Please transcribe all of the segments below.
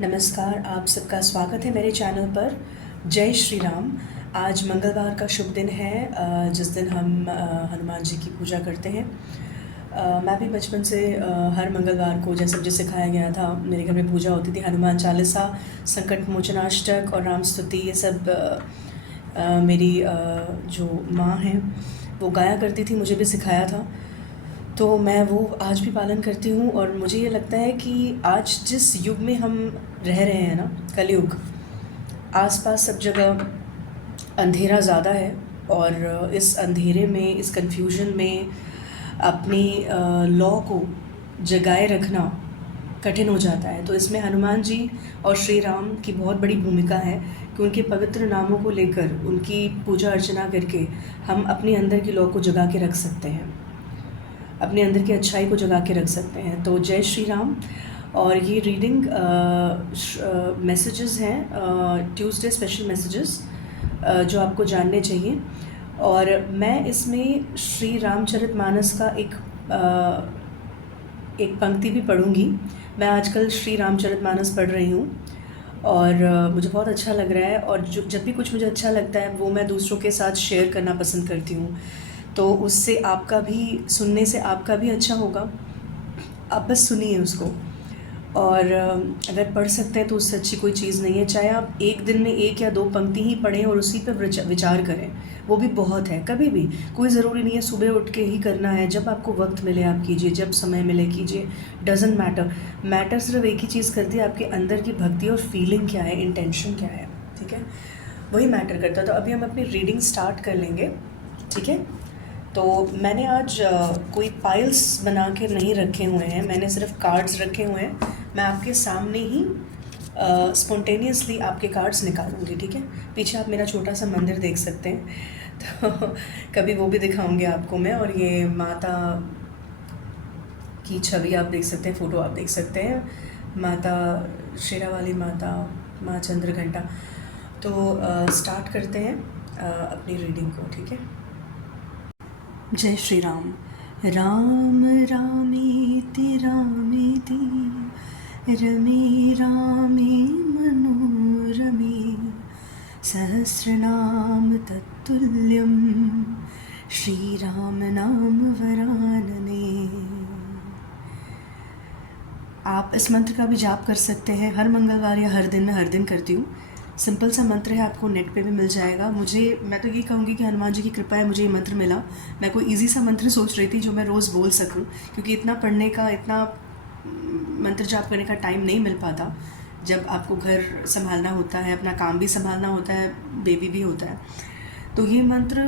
नमस्कार, आप सबका स्वागत है मेरे चैनल पर। जय श्री राम। आज मंगलवार का शुभ दिन है, जिस दिन हम हनुमान जी की पूजा करते हैं। मैं भी बचपन से हर मंगलवार को जैसे मुझे सिखाया गया था, मेरे घर में पूजा होती थी। हनुमान चालीसा, संकट मोचनाष्टक और राम स्तुति, ये सब मेरी जो माँ हैं वो गाया करती थी, मुझे भी सिखाया था। तो मैं वो आज भी पालन करती हूँ और मुझे ये लगता है कि आज जिस युग में हम रह रहे हैं ना, कलयुग, आसपास सब जगह अंधेरा ज़्यादा है और इस अंधेरे में, इस कन्फ्यूजन में अपनी लॉ को जगाए रखना कठिन हो जाता है। तो इसमें हनुमान जी और श्री राम की बहुत बड़ी भूमिका है कि उनके पवित्र नामों को लेकर, उनकी पूजा अर्चना करके हम अपने अंदर की लॉ को जगा के रख सकते हैं, अपने अंदर की अच्छाई को जगा के रख सकते हैं। तो जय श्री राम। और ये रीडिंग मैसेजेस हैं, ट्यूसडे स्पेशल मैसेजेस जो आपको जानने चाहिए। और मैं इसमें श्री रामचरितमानस का एक पंक्ति भी पढ़ूंगी। मैं आजकल श्री रामचरितमानस पढ़ रही हूँ और मुझे बहुत अच्छा लग रहा है। और जब भी कुछ मुझे अच्छा लगता है वो मैं दूसरों के साथ शेयर करना पसंद करती हूँ। तो उससे आपका भी, सुनने से आपका भी अच्छा होगा। आप बस सुनिए उसको। और अगर पढ़ सकते हैं तो उससे अच्छी कोई चीज़ नहीं है। चाहे आप एक दिन में एक या दो पंक्ति ही पढ़ें और उसी पर विचार करें, वो भी बहुत है। कभी भी कोई ज़रूरी नहीं है सुबह उठ के ही करना है। जब आपको वक्त मिले आप कीजिए, जब समय मिले कीजिए, डजेंट मैटर सिर्फ एक ही चीज़ करती है, आपके अंदर की भक्ति और फीलिंग क्या है, इंटेंशन क्या है, ठीक है, वही मैटर करता है। तो अभी हम अपनी रीडिंग स्टार्ट कर लेंगे, ठीक है। तो मैंने आज कोई पाइल्स बना के नहीं रखे हुए हैं, मैंने सिर्फ कार्ड्स रखे हुए हैं। मैं आपके सामने ही स्पॉन्टेनियसली आपके कार्ड्स निकालूंगी, ठीक है। पीछे आप मेरा छोटा सा मंदिर देख सकते हैं, तो कभी वो भी दिखाऊंगी आपको मैं। और ये माता की छवि आप देख सकते हैं, फ़ोटो आप देख सकते हैं, माता शेरावाली माता, माँ चंद्रघंटा। तो स्टार्ट करते हैं अपनी रीडिंग को, ठीक है। जय श्री राम। राम रामेति रामेति रमे रामे मनोरमे सहस्रनाम तत्तुल्यं श्रीराम नाम वरानने। आप इस मंत्र का भी जाप कर सकते हैं हर मंगलवार या हर दिन। मैं हर दिन करती हूँ। सिंपल सा मंत्र है, आपको नेट पे भी मिल जाएगा। मैं तो ये कहूँगी कि हनुमान जी की कृपा है मुझे ये मंत्र मिला। मैं कोई इजी सा मंत्र सोच रही थी जो मैं रोज़ बोल सकूँ, क्योंकि इतना पढ़ने का, इतना मंत्र जाप करने का टाइम नहीं मिल पाता। जब आपको घर संभालना होता है, अपना काम भी संभालना होता है, बेबी भी होता है। तो ये मंत्र,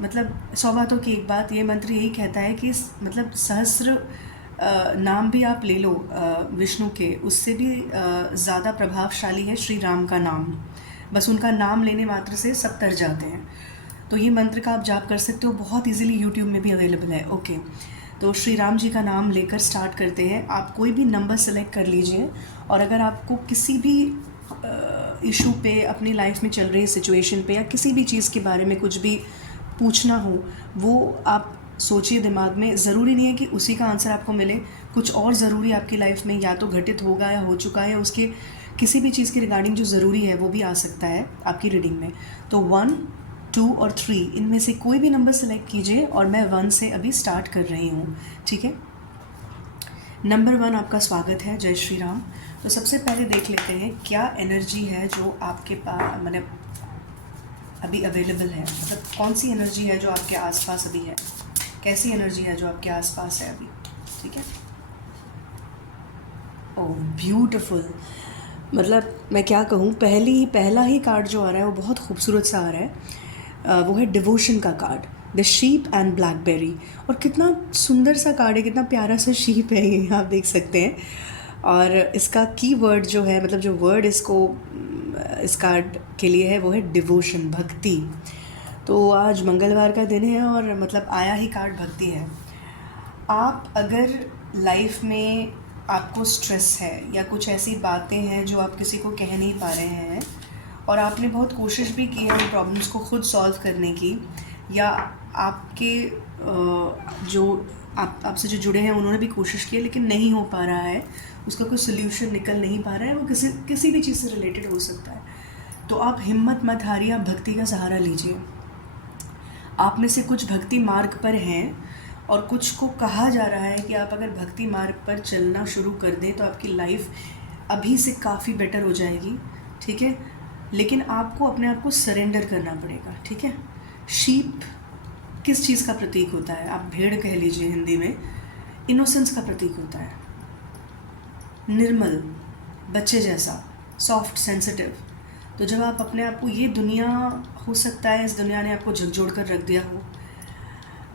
मतलब 100 बातों की एक बात, ये मंत्र यही कहता है कि मतलब सहस्र नाम भी आप ले लो विष्णु के, उससे भी ज़्यादा प्रभावशाली है श्री राम का नाम। बस उनका नाम लेने मात्र से सब तर जाते हैं। तो ये मंत्र का आप जाप कर सकते हो, बहुत इजीली यूट्यूब में भी अवेलेबल है, ओके। तो श्री राम जी का नाम लेकर स्टार्ट करते हैं। आप कोई भी नंबर सेलेक्ट कर लीजिए, और अगर आपको किसी भी इशू पे, अपनी लाइफ में चल रही सिचुएशन पे, या किसी भी चीज़ के बारे में कुछ भी पूछना हो, वो आप सोचिए दिमाग में। ज़रूरी नहीं है कि उसी का आंसर आपको मिले, कुछ और ज़रूरी आपकी लाइफ में या तो घटित होगा या हो चुका है, उसके किसी भी चीज़ के रिगार्डिंग जो ज़रूरी है वो भी आ सकता है आपकी रीडिंग में। तो 1, 2 और 3 इनमें से कोई भी नंबर सेलेक्ट कीजिए, और मैं 1 से अभी स्टार्ट कर रही हूँ, ठीक है। नंबर 1 आपका स्वागत है। जय श्री राम। तो सबसे पहले देख लेते हैं क्या एनर्जी है जो आपके पास, मतलब अभी अवेलेबल है। मतलब कौन सी एनर्जी है जो आपके आसपास अभी है, कैसी एनर्जी है जो आपके आसपास है अभी, ठीक है। Oh beautiful. मतलब मैं क्या कहूँ, पहला ही कार्ड जो आ रहा है वो बहुत खूबसूरत सा आ रहा है। वो है डिवोशन का card, the sheep and blackberry. और कितना सुंदर सा कार्ड है, कितना प्यारा सा शीप है ये, आप देख सकते हैं। और इसका की वर्ड जो है, मतलब जो वर्ड इस कार्ड के लिए है वो है डिवोशन, भक्ति। तो आज मंगलवार का दिन है और मतलब आया ही कार्ड भक्ति है। आप अगर लाइफ में आपको स्ट्रेस है या कुछ ऐसी बातें हैं जो आप किसी को कह नहीं पा रहे हैं, और आपने बहुत कोशिश भी की है उन प्रॉब्लम्स को खुद सॉल्व करने की, या आपके जो आपसे जो जुड़े हैं उन्होंने भी कोशिश की है लेकिन नहीं हो पा रहा है, उसका कोई सोल्यूशन निकल नहीं पा रहा है, वो किसी भी चीज़ से रिलेटेड हो सकता है, तो आप हिम्मत मत हारिए, आप भक्ति का सहारा लीजिए। आप में से कुछ भक्ति मार्ग पर हैं और कुछ को कहा जा रहा है कि आप अगर भक्ति मार्ग पर चलना शुरू कर दें तो आपकी लाइफ अभी से काफ़ी बेटर हो जाएगी, ठीक है। लेकिन आपको अपने आप को सरेंडर करना पड़ेगा, ठीक है। शीप किस चीज़ का प्रतीक होता है? आप भेड़ कह लीजिए हिंदी में, इनोसेंस का प्रतीक होता है, निर्मल, बच्चे जैसा, सॉफ्ट, सेंसिटिव। तो जब आप अपने आप को, ये दुनिया हो सकता है इस दुनिया ने आपको झकझोर कर रख दिया हो,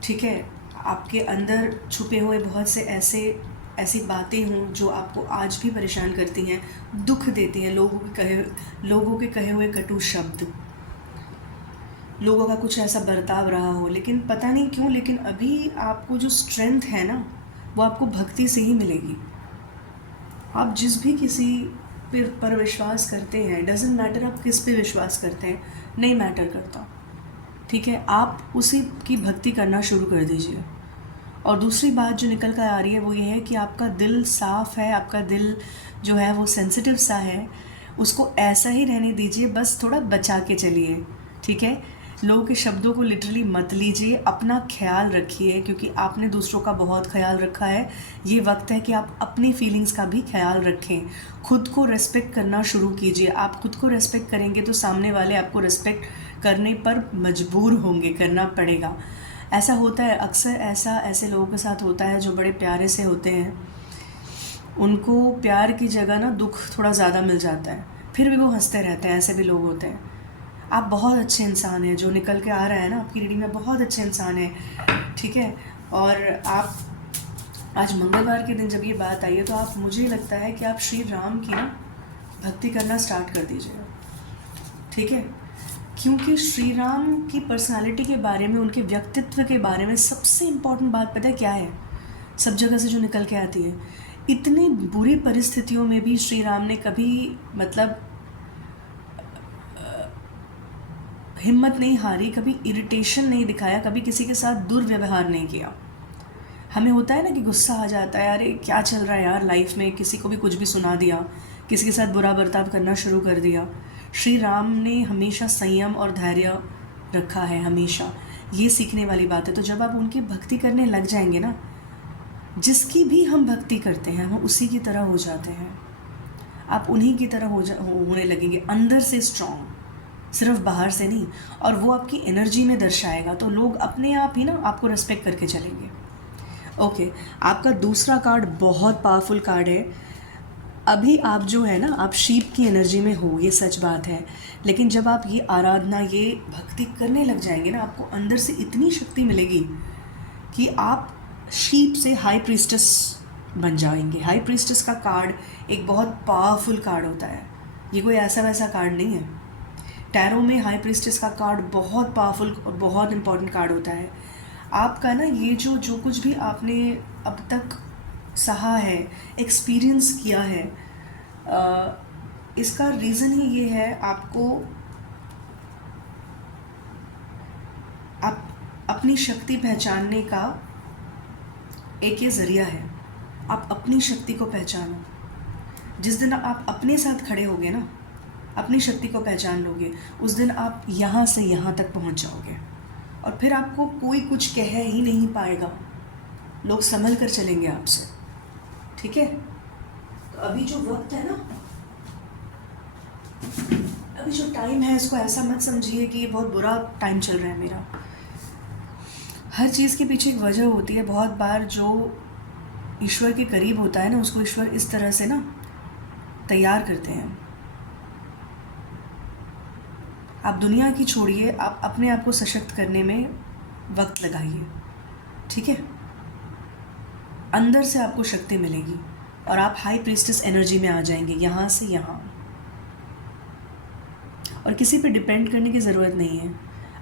ठीक है, आपके अंदर छुपे हुए बहुत से ऐसी बातें हों जो आपको आज भी परेशान करती हैं, दुख देती हैं, लोगों के कहे हुए कटु शब्द, लोगों का कुछ ऐसा बर्ताव रहा हो, लेकिन पता नहीं क्यों, लेकिन अभी आपको जो स्ट्रेंथ है ना, वो आपको भक्ति से ही मिलेगी। आप जिस भी किसी पर विश्वास करते हैं, डजेंट मैटर आप किस पे विश्वास करते हैं, नहीं मैटर करता, ठीक है। आप उसी की भक्ति करना शुरू कर दीजिए। और दूसरी बात जो निकल कर आ रही है वो ये है कि आपका दिल साफ़ है, आपका दिल जो है वो सेंसिटिव सा है, उसको ऐसा ही रहने दीजिए, बस थोड़ा बचा के चलिए, ठीक है। लोगों के शब्दों को लिटरली मत लीजिए, अपना ख्याल रखिए, क्योंकि आपने दूसरों का बहुत ख्याल रखा है। ये वक्त है कि आप अपनी फीलिंग्स का भी ख्याल रखें, खुद को रेस्पेक्ट करना शुरू कीजिए। आप खुद को रेस्पेक्ट करेंगे तो सामने वाले आपको रेस्पेक्ट करने पर मजबूर होंगे, करना पड़ेगा। ऐसा होता है अक्सर, ऐसे लोगों के साथ होता है जो बड़े प्यारे से होते हैं, उनको प्यार की जगह ना दुख थोड़ा ज़्यादा मिल जाता है, फिर भी वो हंसते रहते हैं। ऐसे भी लोग होते हैं। आप बहुत अच्छे इंसान हैं, जो निकल के आ रहा है ना आपकी रीडिंग में, बहुत अच्छे इंसान हैं, ठीक है। और आप आज मंगलवार के दिन जब ये बात आई है तो आप, मुझे लगता है कि आप श्री राम की ना भक्ति करना स्टार्ट कर दीजिएगा, ठीक है। क्योंकि श्री राम की पर्सनालिटी के बारे में, उनके व्यक्तित्व के बारे में सबसे इम्पॉर्टेंट बात पता है क्या है? सब जगह से जो निकल के आती है, इतनी बुरी परिस्थितियों में भी श्री राम ने कभी मतलब हिम्मत नहीं हारी, कभी इरिटेशन नहीं दिखाया, कभी किसी के साथ दुर्व्यवहार नहीं किया। हमें होता है ना कि गुस्सा आ जाता है, अरे क्या चल रहा है यार लाइफ में, किसी को भी कुछ भी सुना दिया, किसी के साथ बुरा बर्ताव करना शुरू कर दिया। श्री राम ने हमेशा संयम और धैर्य रखा है, हमेशा। ये सीखने वाली बात है। तो जब आप उनकी भक्ति करने लग जाएंगे ना, जिसकी भी हम भक्ति करते हैं हम उसी की तरह हो जाते हैं। आप उन्हीं की तरह होने लगेंगे, अंदर से स्ट्रॉन्ग, सिर्फ बाहर से नहीं। और वो आपकी एनर्जी में दर्शाएगा, तो लोग अपने आप ही ना आपको रेस्पेक्ट करके चलेंगे। ओके, आपका दूसरा कार्ड बहुत पावरफुल कार्ड है। अभी आप जो है ना, आप शीप की एनर्जी में हो, ये सच बात है। लेकिन जब आप ये आराधना, ये भक्ति करने लग जाएंगे ना, आपको अंदर से इतनी शक्ति मिलेगी कि आप शीप से हाई प्रीस्टेस बन जाएंगे। हाई प्रीस्टेस का कार्ड एक बहुत पावरफुल कार्ड होता है, ये कोई ऐसा वैसा कार्ड नहीं है। टैरो में हाई प्रीस्टेस का कार्ड बहुत पावरफुल और बहुत इंपॉर्टेंट कार्ड होता है। आपका ना ये जो कुछ भी आपने अब तक सहा है, एक्सपीरियंस किया है, इसका रीज़न ही ये है, आपको आप अपनी शक्ति पहचानने का एक ये ज़रिया है। आप अपनी शक्ति को पहचानो। जिस दिन आप अपने साथ खड़े होगे ना, अपनी शक्ति को पहचान लोगे, उस दिन आप यहाँ से यहाँ तक पहुँच जाओगे और फिर आपको कोई कुछ कह ही नहीं पाएगा। लोग संभल कर चलेंगे आपसे, ठीक है। तो अभी जो वक्त है ना, अभी जो टाइम है, इसको ऐसा मत समझिए कि ये बहुत बुरा टाइम चल रहा है मेरा। हर चीज़ के पीछे एक वजह होती है। बहुत बार जो ईश्वर के करीब होता है ना, उसको ईश्वर इस तरह से ना तैयार करते हैं। आप दुनिया की छोड़िए, आप अपने आप को सशक्त करने में वक्त लगाइए, ठीक है। अंदर से आपको शक्ति मिलेगी और आप हाई प्रीस्टेस एनर्जी में आ जाएंगे, यहाँ से यहाँ। और किसी पे डिपेंड करने की ज़रूरत नहीं है।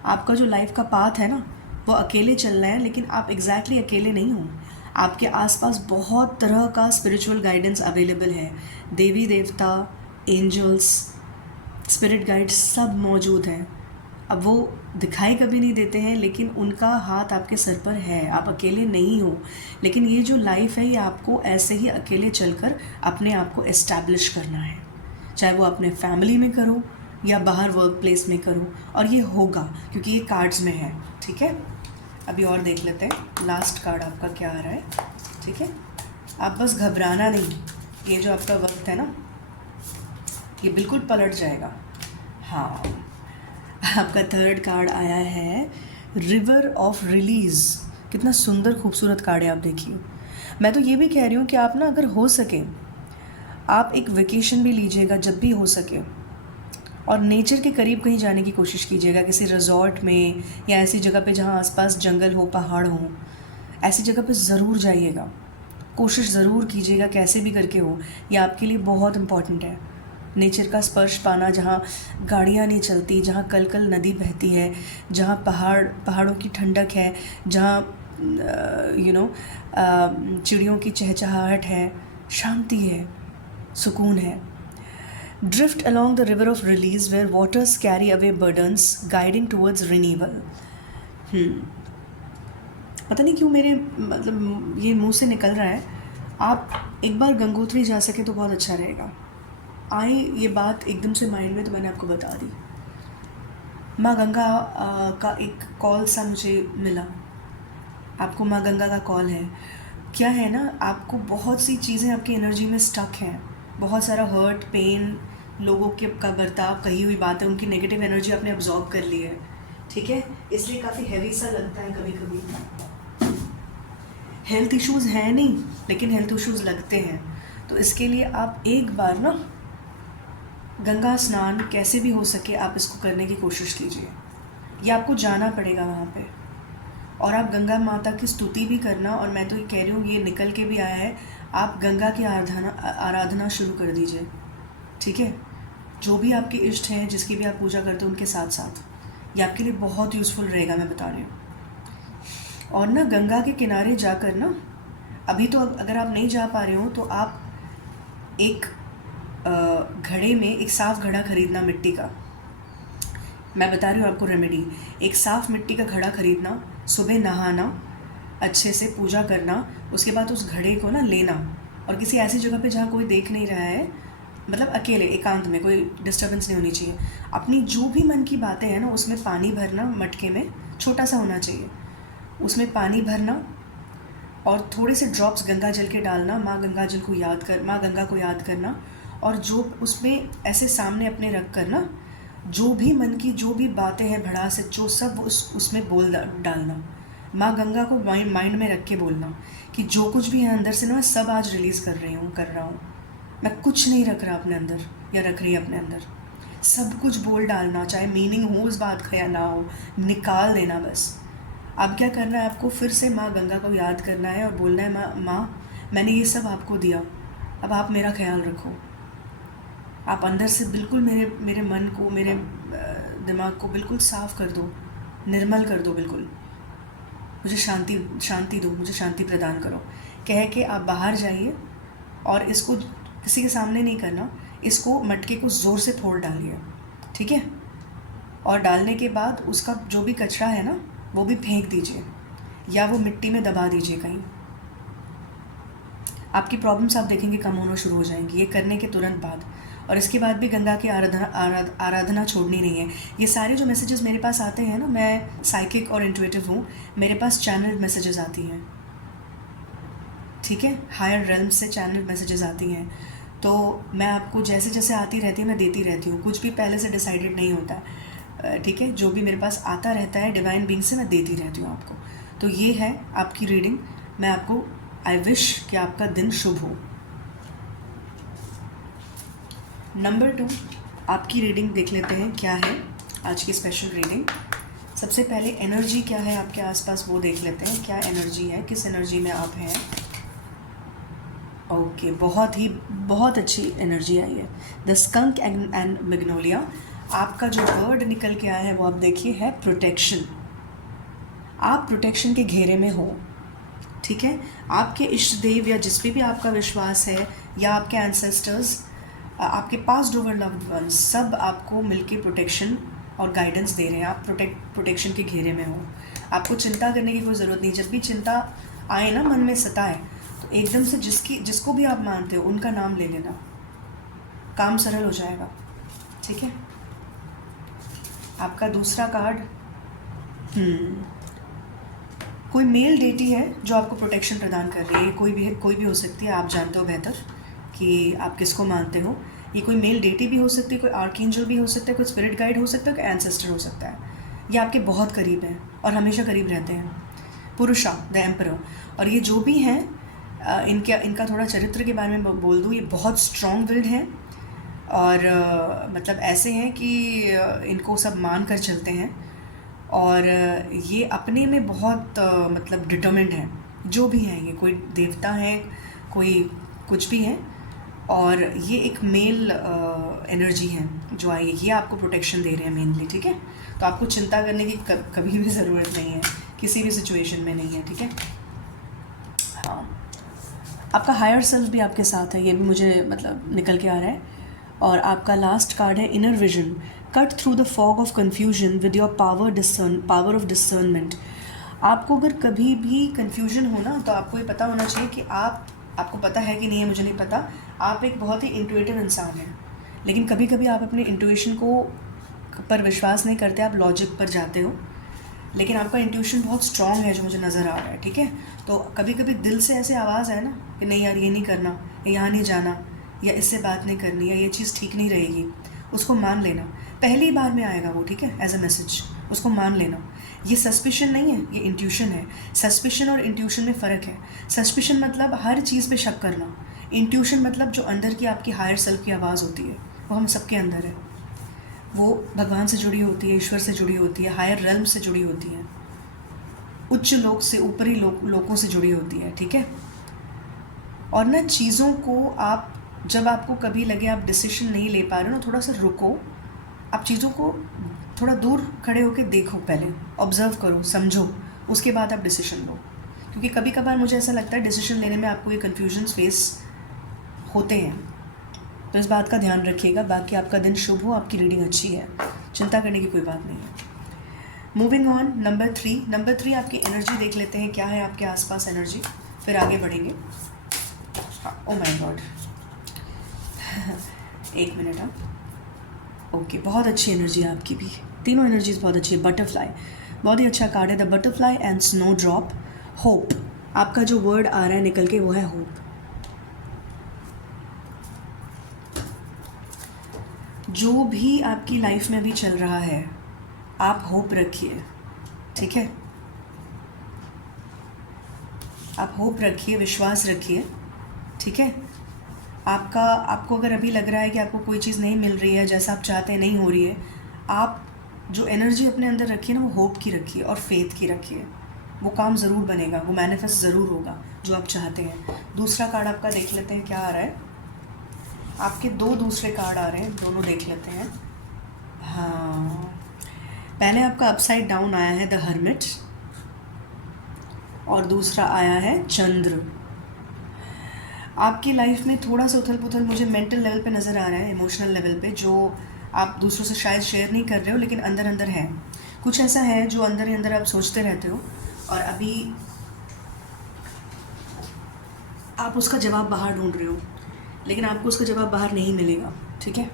आपका जो लाइफ का पाथ है ना, वो अकेले चलना है, लेकिन आप एग्जैक्टली अकेले नहीं हो। आपके आसपास बहुत तरह का स्पिरिचुअल गाइडेंस अवेलेबल है। देवी देवता, एंजल्स, स्पिरिट गाइड्स सब मौजूद हैं। अब वो दिखाई कभी नहीं देते हैं, लेकिन उनका हाथ आपके सर पर है, आप अकेले नहीं हो। लेकिन ये जो लाइफ है ये आपको ऐसे ही अकेले चलकर अपने आप को एस्टैब्लिश करना है, चाहे वो अपने फैमिली में करो या बाहर वर्क प्लेस में करो, और ये होगा क्योंकि ये कार्ड्स में है। ठीक है, अभी और देख लेते हैं लास्ट कार्ड आपका क्या आ रहा है। ठीक है, आप बस घबराना नहीं, ये जो आपका वक्त है ना ये बिल्कुल पलट जाएगा। हाँ, आपका थर्ड कार्ड आया है रिवर ऑफ रिलीज़। कितना सुंदर खूबसूरत कार्ड है, आप देखिए। मैं तो ये भी कह रही हूँ कि आप ना अगर हो सके आप एक वेकेशन भी लीजिएगा जब भी हो सके, और नेचर के करीब कहीं जाने की कोशिश कीजिएगा, किसी रिजॉर्ट में या ऐसी जगह पे जहाँ आसपास जंगल हो, पहाड़ हो, ऐसी जगह पे ज़रूर जाइएगा। कोशिश ज़रूर कीजिएगा, कैसे भी करके हो। ये आपके लिए बहुत इम्पॉर्टेंट है, नेचर का स्पर्श पाना, जहाँ गाड़ियाँ नहीं चलती, जहाँ कल कल नदी बहती है, जहाँ पहाड़ों की ठंडक है, जहाँ चिड़ियों की चहचहाहट है, शांति है, सुकून है। Drift along the river of release where waters carry away burdens guiding towards renewal. पता नहीं क्यों मेरे मतलब ये मुंह से निकल रहा है। आप एक बार गंगोत्री जा सके तो बहुत अच्छा रहेगा। आई ये बात एकदम से माइंड में, तो मैंने आपको बता दी। माँ गंगा का एक कॉल सा मुझे मिला। आपको माँ गंगा का कॉल है। क्या है ना, आपको बहुत सी चीज़ें आपकी एनर्जी में स्टक हैं, बहुत सारा हर्ट, पेन, लोगों के का बर्ताव, कही हुई बातें, उनकी नेगेटिव एनर्जी आपने अब्जॉर्ब कर ली है। ठीक है, इसलिए काफ़ी हैवी सा लगता है कभी कभी। हेल्थ इश्यूज़ हैं नहीं, लेकिन हेल्थ इश्यूज़ लगते हैं। तो इसके लिए आप एक बार ना गंगा स्नान कैसे भी हो सके आप इसको करने की कोशिश कीजिए। या आपको जाना पड़ेगा वहाँ पे, और आप गंगा माता की स्तुति भी करना। और मैं तो ये कह रही हूँ, ये निकल के भी आया है, आप गंगा की आराधना शुरू कर दीजिए। ठीक है, जो भी आपके इष्ट हैं, जिसकी भी आप पूजा करते हो, उनके साथ साथ ये आपके लिए बहुत यूज़फुल रहेगा, मैं बता रही हूँ। और ना गंगा के किनारे जाकर ना, अभी तो अगर आप नहीं जा पा रहे हो तो आप एक घड़े में एक साफ़ घड़ा ख़रीदना मिट्टी का। मैं बता रही हूँ आपको रेमेडी। एक साफ़ मिट्टी का घड़ा ख़रीदना, सुबह नहाना, अच्छे से पूजा करना, उसके बाद उस घड़े को ना लेना और किसी ऐसी जगह पे जहाँ कोई देख नहीं रहा है, मतलब अकेले एकांत में, कोई डिस्टर्बेंस नहीं होनी चाहिए। अपनी जो भी मन की बातें हैं ना उसमें पानी भरना, मटके में छोटा सा होना चाहिए, उसमें पानी भरना और थोड़े से ड्रॉप्स गंगा जल के डालना। माँ गंगा को याद करना, और जो उसमें ऐसे सामने अपने रख कर ना, जो भी मन की जो भी बातें हैं, भड़ास से जो सब उसमें बोल डालना। माँ गंगा को माइंड में रख के बोलना कि जो कुछ भी है अंदर से ना, मैं सब आज रिलीज़ कर रहा हूँ। मैं कुछ नहीं रख रहा अपने अंदर या रख रही अपने अंदर। सब कुछ बोल डालना, चाहे मीनिंग हो उस बात का या ना हो, निकाल देना बस। अब क्या करना है, आपको फिर से माँ गंगा को याद करना है और बोलना है, माँ मैंने ये सब आपको दिया, अब आप मेरा ख्याल रखो। आप अंदर से बिल्कुल मेरे मन को, मेरे दिमाग को बिल्कुल साफ़ कर दो, निर्मल कर दो, बिल्कुल मुझे शांति दो, मुझे शांति प्रदान करो, कह के आप बाहर जाइए। और इसको किसी के सामने नहीं करना, इसको मटके को ज़ोर से फोड़ डालिए। ठीक है, और डालने के बाद उसका जो भी कचरा है ना वो भी फेंक दीजिए या वो मिट्टी में दबा दीजिए कहीं। आपकी प्रॉब्लम्स आप देखेंगे कम होना शुरू हो जाएंगी ये करने के तुरंत बाद। और इसके बाद भी गंगा की आराधना छोड़नी नहीं है। ये सारे जो मैसेजेस मेरे पास आते हैं ना, मैं साइकिक और इंट्यूटिव हूँ, मेरे पास चैनल मैसेजेस आती हैं। ठीक है, हायर रेल्म से चैनल मैसेजेस आती हैं, तो मैं आपको जैसे जैसे आती रहती है मैं देती रहती हूँ। कुछ भी पहले से डिसाइडेड नहीं होता है। ठीक है, जो भी मेरे पास आता रहता है डिवाइन बीइंग से, मैं देती रहती हूँ आपको। तो ये है आपकी रीडिंग। मैं आपको आई विश कि आपका दिन शुभ हो। नंबर 2 आपकी रीडिंग देख लेते हैं क्या है आज की स्पेशल रीडिंग। सबसे पहले एनर्जी क्या है आपके आसपास वो देख लेते हैं। क्या एनर्जी है, किस एनर्जी में आप हैं। ओके, बहुत अच्छी एनर्जी आई है। The skunk and Magnolia. आपका जो वर्ड निकल के आया है वो आप देखिए है प्रोटेक्शन। आप प्रोटेक्शन के घेरे में हो। ठीक है, आपके इष्ट देव या जिस पे भी आपका विश्वास है या आपके एंसेस्टर्स, आपके पास्ट ओवर लव्ड वंस, सब आपको मिलके प्रोटेक्शन और गाइडेंस दे रहे हैं, आप प्रोटेक्शन के घेरे में हो, आपको चिंता करने की कोई ज़रूरत नहीं। जब भी चिंता आए ना, मन में सताए, तो एकदम से जिसको भी आप मानते हो उनका नाम ले लेना, काम सरल हो जाएगा। ठीक है, आपका दूसरा कार्ड, कोई मेल डेटी है जो आपको प्रोटेक्शन प्रदान कर रही है। कोई भी हो सकती है, आप जानते हो बेहतर कि आप किसको मानते हो। ये कोई मेल डेटी भी हो सकती है, कोई आर्कएंजल भी हो सकता है, कोई स्पिरिट गाइड हो सकता है, कोई एंसेस्टर हो सकता है। ये आपके बहुत करीब हैं और हमेशा करीब रहते हैं। पुरुषा द एम्परर, और ये जो भी हैं, इनका थोड़ा चरित्र के बारे में बोल दूँ, ये बहुत स्ट्रॉन्ग विल्ड हैं और मतलब ऐसे हैं कि इनको सब मान कर चलते हैं, और ये अपने में बहुत मतलब डिटर्मिन्ड हैं। जो भी हैं, ये कोई देवता हैं, कोई कुछ भी हैं, और ये एक मेल एनर्जी है जो आई है। ये आपको प्रोटेक्शन दे रहे हैं मेनली। ठीक है, तो आपको चिंता करने की कभी भी ज़रूरत नहीं है, किसी भी सिचुएशन में नहीं है। ठीक है, हाँ, आपका हायर सेल्फ भी आपके साथ है, ये भी मुझे मतलब निकल के आ रहा है। और आपका लास्ट कार्ड है inner vision, cut through the fog of confusion with your power of discernment. आपको अगर कभी भी कन्फ्यूजन हो ना, तो आपको ये पता होना चाहिए कि आपको पता है कि नहीं है, मुझे नहीं पता। आप एक बहुत ही इंट्यूटिव इंसान हैं, लेकिन कभी कभी आप अपने इंट्यूशन पर विश्वास नहीं करते, आप लॉजिक पर जाते हो। लेकिन आपका इंट्यूशन बहुत स्ट्रॉन्ग है जो मुझे नज़र आ रहा है। ठीक है, तो कभी कभी दिल से ऐसे आवाज़ है ना कि नहीं यार, ये नहीं करना, यहाँ नहीं जाना, या इससे बात नहीं करनी, या ये चीज़ ठीक नहीं रहेगी, उसको मान लेना। पहली बार में आएगा वो, ठीक है, एज अ मैसेज, उसको मान लेना। ये सस्पिशन नहीं है, ये इंट्यूशन है। सस्पिशन और इंट्यूशन में फ़र्क है। सस्पिशन मतलब हर चीज़ पे शक करना, इंट्यूशन मतलब जो अंदर की आपकी हायर सेल्फ की आवाज़ होती है, वो हम सबके अंदर है। वो भगवान से जुड़ी होती है, ईश्वर से जुड़ी होती है, हायर रेल्म से जुड़ी होती है, उच्च लोक से, ऊपरी लोकों से जुड़ी होती है। ठीक है, और ना चीज़ों को आप, जब आपको कभी लगे आप डिसीजन नहीं ले पा रहे हो ना, थोड़ा सा रुको, आप चीज़ों को थोड़ा दूर खड़े होकर देखो, पहले ऑब्ज़र्व करो, समझो, उसके बाद आप डिसीजन लो। क्योंकि कभी कभार मुझे ऐसा लगता है डिसीजन लेने में आपको ये कन्फ्यूजन फेस होते हैं, तो इस बात का ध्यान रखिएगा। बाकी आपका दिन शुभ हो, आपकी रीडिंग अच्छी है, चिंता करने की कोई बात नहीं है। मूविंग ऑन, नंबर 3 आपकी एनर्जी देख लेते हैं, क्या है आपके आसपास एनर्जी, फिर आगे बढ़ेंगे। ओ माय गॉड, एक मिनट। आप ओके, बहुत अच्छी एनर्जी है आपकी भी, तीनों एनर्जीज बहुत अच्छी है। बटरफ्लाई बहुत ही अच्छा कार्ड है, the butterfly and snow drop. Hope, आपका जो वर्ड आ रहा है निकल के वो है होप। जो भी आपकी लाइफ में अभी चल रहा है, आप होप रखिए। ठीक है, आप होप रखिए, विश्वास रखिए। ठीक है, आपको अगर अभी लग रहा है कि आपको कोई चीज़ नहीं मिल रही है, जैसा आप चाहते हैं नहीं हो रही है, आप जो एनर्जी अपने अंदर रखिए ना, वो होप की रखिए और फेथ की रखिए। वो काम ज़रूर बनेगा, वो मैनिफेस्ट ज़रूर होगा जो आप चाहते हैं। दूसरा कार्ड आपका देख लेते हैं क्या आ रहा है। आपके 2 दूसरे कार्ड आ रहे हैं, दोनों देख लेते हैं। हाँ, पहले आपका अपसाइड डाउन आया है द हर्मिट, और दूसरा आया है चंद्र। आपकी लाइफ में थोड़ा सा उथल पुथल मुझे मेंटल लेवल पे नज़र आ रहा है, इमोशनल लेवल पे, जो आप दूसरों से शायद शेयर नहीं कर रहे हो, लेकिन अंदर अंदर है कुछ ऐसा है जो अंदर ही अंदर आप सोचते रहते हो, और अभी आप उसका जवाब बाहर ढूंढ रहे हो, लेकिन आपको उसका जवाब बाहर नहीं मिलेगा। ठीक है,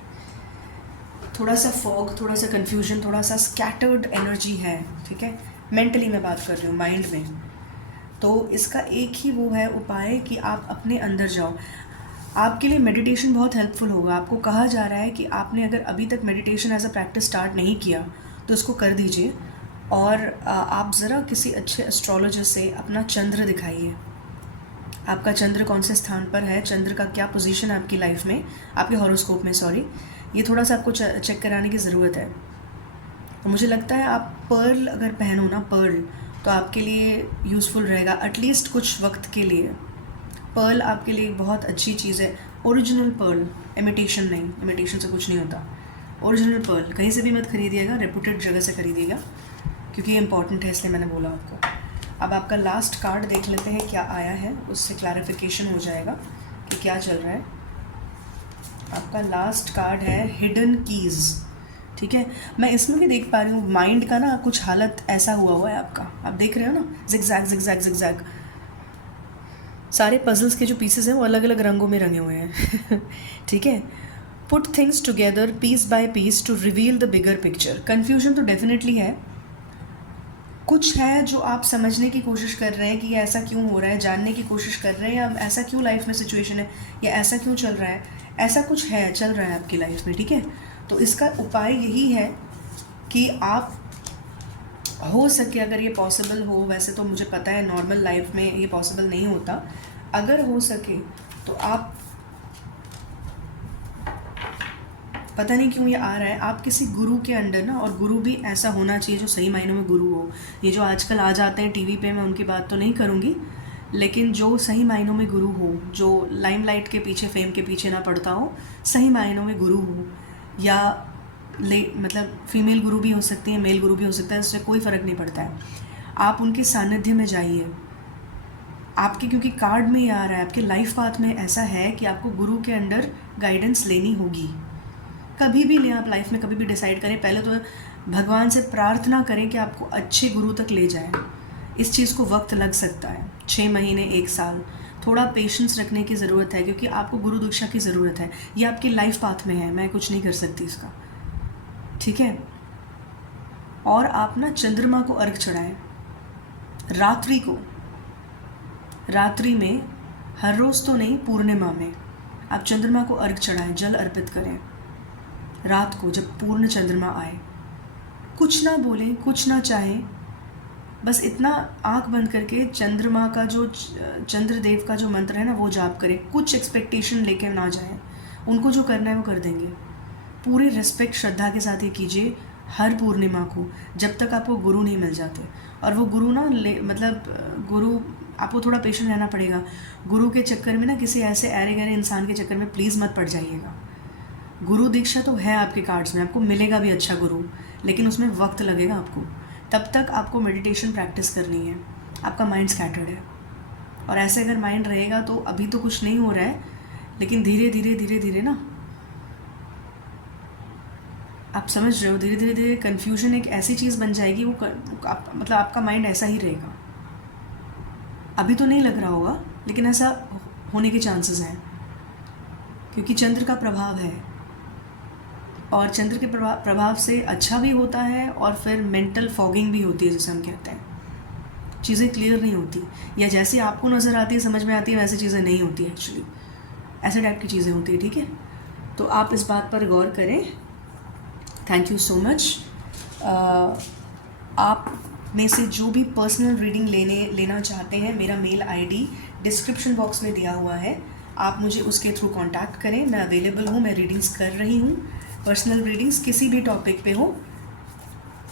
थोड़ा सा फॉग, थोड़ा सा कन्फ्यूजन, थोड़ा सा स्कैटर्ड एनर्जी है। ठीक है, मेंटली मैं बात कर रही हूँ, माइंड में। तो इसका एक ही वो है उपाय कि आप अपने अंदर जाओ। आपके लिए मेडिटेशन बहुत हेल्पफुल होगा। आपको कहा जा रहा है कि आपने अगर अभी तक meditation as a practice start नहीं किया तो इसको कर दीजिए, और आप ज़रा किसी अच्छे एस्ट्रोलॉजर से अपना चंद्र दिखाइए। आपका चंद्र कौन से स्थान पर है, चंद्र का क्या पोजीशन है आपकी लाइफ में, आपके हॉरोस्कोप में, सॉरी, ये थोड़ा सा आपको चेक कराने की ज़रूरत है। तो मुझे लगता है आप पर्ल अगर पहनो ना, पर्ल, तो आपके लिए यूज़फुल रहेगा एटलीस्ट कुछ वक्त के लिए। पर्ल आपके लिए बहुत अच्छी चीज़ है, ओरिजिनल पर्ल, इमिटेशन नहीं, इमिटेशन से कुछ नहीं होता। ओरिजिनल पर्ल कहीं से भी मत खरीदिएगा, रेपुटेड जगह से खरीदिएगा, क्योंकि ये इंपॉर्टेंट है, इसलिए मैंने बोला आपको। अब आपका लास्ट कार्ड देख लेते हैं क्या आया है, उससे क्लैरिफिकेशन हो जाएगा कि क्या चल रहा है। आपका लास्ट कार्ड है हिडन कीज़, ठीक है। मैं इसमें भी देख पा रही हूँ माइंड का ना कुछ हालत ऐसा हुआ है आपका, आप देख रहे हो ना, जिगजैग जिगजैग जिगजैग, सारे पजल्स के जो पीसेस हैं वो अलग अलग रंगों में रंगे हुए हैं ठीक है। Put things together piece by piece to reveal the bigger picture. Confusion तो डेफिनेटली है, कुछ है जो आप समझने की कोशिश कर रहे हैं कि ये ऐसा क्यों हो रहा है, जानने की कोशिश कर रहे हैं, या ऐसा क्यों लाइफ में सिचुएशन है, या ऐसा क्यों चल रहा है, ऐसा कुछ है चल रहा है आपकी लाइफ में, ठीक है। तो इसका उपाय यही है कि आप हो सके, अगर ये पॉसिबल हो, वैसे तो मुझे पता है नॉर्मल लाइफ में ये पॉसिबल नहीं होता, अगर हो सके तो आप, पता नहीं क्यों ये आ रहा है, आप किसी गुरु के अंडर ना, और गुरु भी ऐसा होना चाहिए जो सही मायनों में गुरु हो। ये जो आजकल आ जाते हैं टीवी पे, मैं उनकी बात तो नहीं करूँगी, लेकिन जो सही मायनों में गुरु हो, जो लाइमलाइट के पीछे, फेम के पीछे ना पड़ता हो, सही मायनों में गुरु हो, या मतलब फीमेल गुरु भी हो सकती है, मेल गुरु भी हो सकता है, इससे कोई फ़र्क नहीं पड़ता है। आप उनके सानिध्य में जाइए। आपके क्योंकि कार्ड में ये आ रहा है, आपके लाइफ पाथ में ऐसा है कि आपको गुरु के अंडर गाइडेंस लेनी होगी। कभी भी लें आप लाइफ में, कभी भी डिसाइड करें, पहले तो भगवान से प्रार्थना करें कि आपको अच्छे गुरु तक ले जाएं। इस चीज़ को वक्त लग सकता है, 6 महीने, 1 साल, थोड़ा पेशेंस रखने की ज़रूरत है, क्योंकि आपको गुरु दीक्षा की ज़रूरत है। ये आपकी लाइफ पाथ में है, मैं कुछ नहीं कर सकती इसका, ठीक है। और आप ना चंद्रमा को अर्घ चढ़ाएं रात्रि को, रात्रि में, हर रोज़ तो नहीं, पूर्णिमा में आप चंद्रमा को अर्घ चढ़ाएं, जल अर्पित करें रात को, जब पूर्ण चंद्रमा आए। कुछ ना बोलें, कुछ ना चाहें, बस इतना आंख बंद करके चंद्रमा का जो, चंद्रदेव का जो मंत्र है ना, वो जाप करें। कुछ एक्सपेक्टेशन लेके ना जाएं, उनको जो करना है वो कर देंगे। पूरी रिस्पेक्ट, श्रद्धा के साथ ये कीजिए हर पूर्णिमा को, जब तक आपको गुरु नहीं मिल जाते। और वो गुरु ना मतलब गुरु, आपको थोड़ा पेशेंट रहना पड़ेगा। गुरु के चक्कर में ना, किसी ऐसे ऐरे गहरे इंसान के चक्कर में प्लीज़ मत पड़ जाइएगा। गुरु दीक्षा तो है आपके कार्ड्स में, आपको मिलेगा भी अच्छा गुरु, लेकिन उसमें वक्त लगेगा आपको। तब तक आपको मेडिटेशन प्रैक्टिस करनी है। आपका माइंड स्कैटर्ड है, और ऐसे अगर माइंड रहेगा तो अभी तो कुछ नहीं हो रहा है, लेकिन धीरे धीरे धीरे धीरे ना, आप समझ रहे हो, धीरे धीरे धीरे कन्फ्यूजन एक ऐसी चीज़ बन जाएगी, वो मतलब आपका माइंड ऐसा ही रहेगा। अभी तो नहीं लग रहा होगा, लेकिन ऐसा होने के चांसेस हैं, क्योंकि चंद्र का प्रभाव है, और चंद्र के प्रभाव से अच्छा भी होता है, और फिर मेंटल फॉगिंग भी होती है, जैसे हम कहते हैं, चीज़ें क्लियर नहीं होती, या जैसे आपको नज़र आती है, समझ में आती है, वैसी चीज़ें नहीं होती एक्चुअली, ऐसे टाइप की चीज़ें होती है, ठीक है। तो आप इस बात पर गौर करें। Thank you so much. आप में से जो भी पर्सनल रीडिंग लेना चाहते हैं, मेरा मेल आईडी डिस्क्रिप्शन बॉक्स में दिया हुआ है, आप मुझे उसके थ्रू कांटेक्ट करें। मैं अवेलेबल हूँ, मैं रीडिंग्स कर रही हूँ, पर्सनल रीडिंग्स किसी भी टॉपिक पे हो,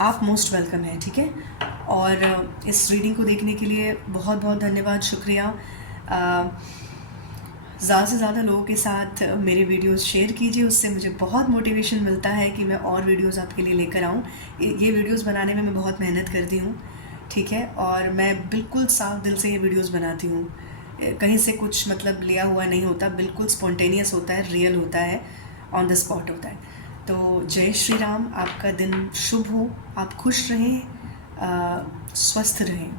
आप मोस्ट वेलकम है, ठीक है। और इस रीडिंग को देखने के लिए बहुत बहुत धन्यवाद, शुक्रिया। ज़्यादा से ज़्यादा लोगों के साथ मेरे वीडियोस शेयर कीजिए, उससे मुझे बहुत मोटिवेशन मिलता है कि मैं और वीडियोस आपके लिए लेकर आऊँ। ये वीडियोस बनाने में मैं बहुत मेहनत करती हूँ, ठीक है, और मैं बिल्कुल साफ दिल से ये वीडियोस बनाती हूँ, कहीं से कुछ मतलब लिया हुआ नहीं होता, बिल्कुल स्पॉन्टेनियस होता है, रियल होता है, ऑन द स्पॉट होता है। तो जय श्री राम, आपका दिन शुभ हो, आप खुश रहें, स्वस्थ रहें।